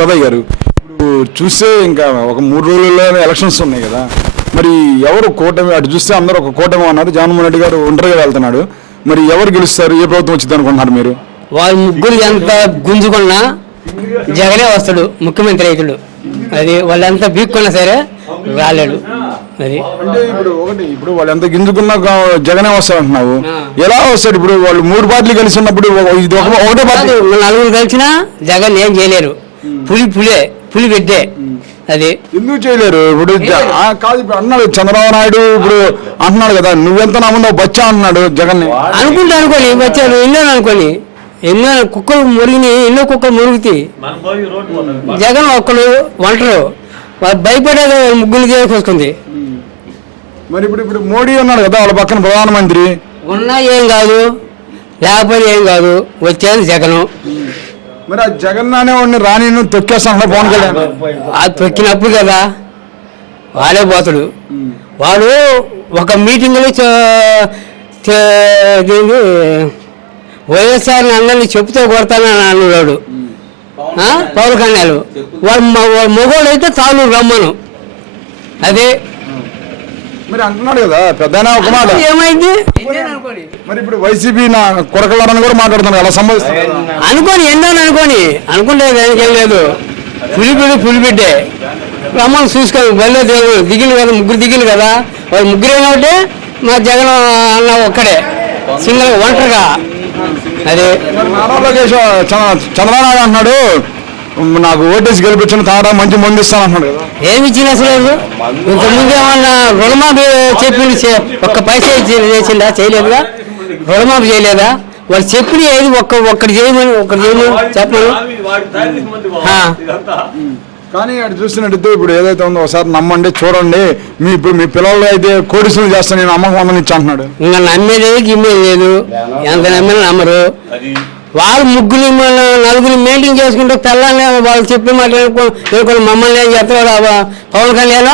బాబాయ్ గారు ఇప్పుడు చూస్తే ఇంకా ఒక మూడు రోజుల్లో ఎలక్షన్స్ ఉన్నాయి కదా. మరి ఎవరు కూటమి అటు చూస్తే అందరూ ఒక కూటమి అన్నారు. జగన్మోహన్ రెడ్డి గారు ఒంటరిగా వెళ్తున్నాడు. మరి ఎవరు గెలుస్తారు? ఏ ప్రభుత్వం వచ్చింది అనుకుంటున్నారు మీరు? వాళ్ళు ముగ్గురు ఎంత గుంజుకున్నా జగనే వస్తాడు ముఖ్యమంత్రి రైతుడు అది వాళ్ళంతా బీక్కున్నా సరే రాలేడు. అది అంటే ఇప్పుడు ఒకటి ఇప్పుడు వాళ్ళు ఎంత గింజుకున్నా జగనే వస్తాడు అంటున్నావు. ఎలా వస్తాడు? ఇప్పుడు వాళ్ళు మూడు పార్టీలు కలిసి ఉన్నప్పుడు ఇది ఒక ఒకటే పార్టీ. నలుగురు కలిసినా జగన్ ఏం చేయలేరు. పులి పులే పులి పెట్టే అది. ఎందుకు చేయలేరు? ఇప్పుడు కాదు ఇప్పుడు అన్నాడు చంద్రబాబు నాయుడు ఇప్పుడు అంటున్నాడు కదా నువ్వెంత నా ముందు బచ్చా అంటున్నాడు జగన్ అనుకుంటా అనుకోని వచ్చాడు ఎన్నో అనుకోని. ఎన్నో కుక్కలు మురిగిని ఎన్నో కుక్కలు మురుగుతాయి జగన్ ఒక్కడు ఒంటరు. వాళ్ళు భయపడేది ముగ్గురు చేసుకొస్తుంది మరి ఇప్పుడు ఇప్పుడు మోడీ ఉన్నాడు కదా వాళ్ళ పక్కన ప్రధానమంత్రి. ఉన్నా ఏం కాదు లేకపోతే ఏం కాదు వచ్చేది జగను. మరి ఆ జగన్ అనేవాడిని రాని తొక్కేస్తాను పవన్ కళ్యాణ్. అది తొక్కినప్పుడు కదా వాడే పోతాడు. వాడు ఒక మీటింగ్లో దీన్ని వైఎస్ఆర్ అందరినీ చెప్తే కొడతానని అన్నాడు పవన్ కళ్యాణ్. వాడు మొగోడు అయితే చాలు రమ్మను. అదే మరి అంటున్నాడు కదా పెద్ద ఒక మాట ఏమైంది? మరి ఇప్పుడు వైసీపీ నా కొరకలారని కూడా మాట్లాడుతున్నాడు అలా సంభవిస్తుంది అనుకోని ఎన్నో అనుకోని? అనుకుంటే దానికి ఏం లేదు. పులిబిడ్డ పులిబిడ్డే. రమ్మని చూసుకో వెళ్ళే దేవుడు దిగిలు కదా ముగ్గురు దిగిలు కదా. వాళ్ళు ముగ్గురే కాబట్టి? మా జగన్ అన్న ఒక్కడే సింగల్ ఒంటరిగా. అదే చంద్రబాబు నాయుడు అంటున్నాడు నాకు ఓటేసి గెలిపించిన తాడా మంచి మంది ఇస్తాను అంటున్నాడు కదా. ఏమి ఇచ్చిన అసలు ఇంతకుముందు ఏమన్నా రుణమాఫీ చెప్పింది ఒక్క పైసా ఇచ్చి చేసిందా? చేయలేదుగా? రుణమాఫీ చేయలేదా? వాళ్ళు చెప్పిన ఏది? ఒక్క ఒక్కటి చేయమని ఒక్కటి చేయమని చెప్పమని ఆ. కానీ అటు చూస్తున్నట్టయితే ఇప్పుడు ఏదైతే ఉందో ఒకసారి నమ్మండి చూడండి. మీ ఇప్పుడు మీ పిల్లలు అయితే కోడిసులు చేస్తాను నేను అమ్మకు వందని ఇచ్చి అంటున్నాడు. ఇంకా నమ్మేది లేదు గిమ్మేది లేదు. ఎంత నమ్మినా నమ్మరు. వాళ్ళు ముగ్గురు నలుగురు మెయింటైన్ చేసుకుంటే తెల్లని వాళ్ళు చెప్పి మాట్లాడుకో మమ్మల్ని ఏం చేస్తారు పవన్ కళ్యాణ్?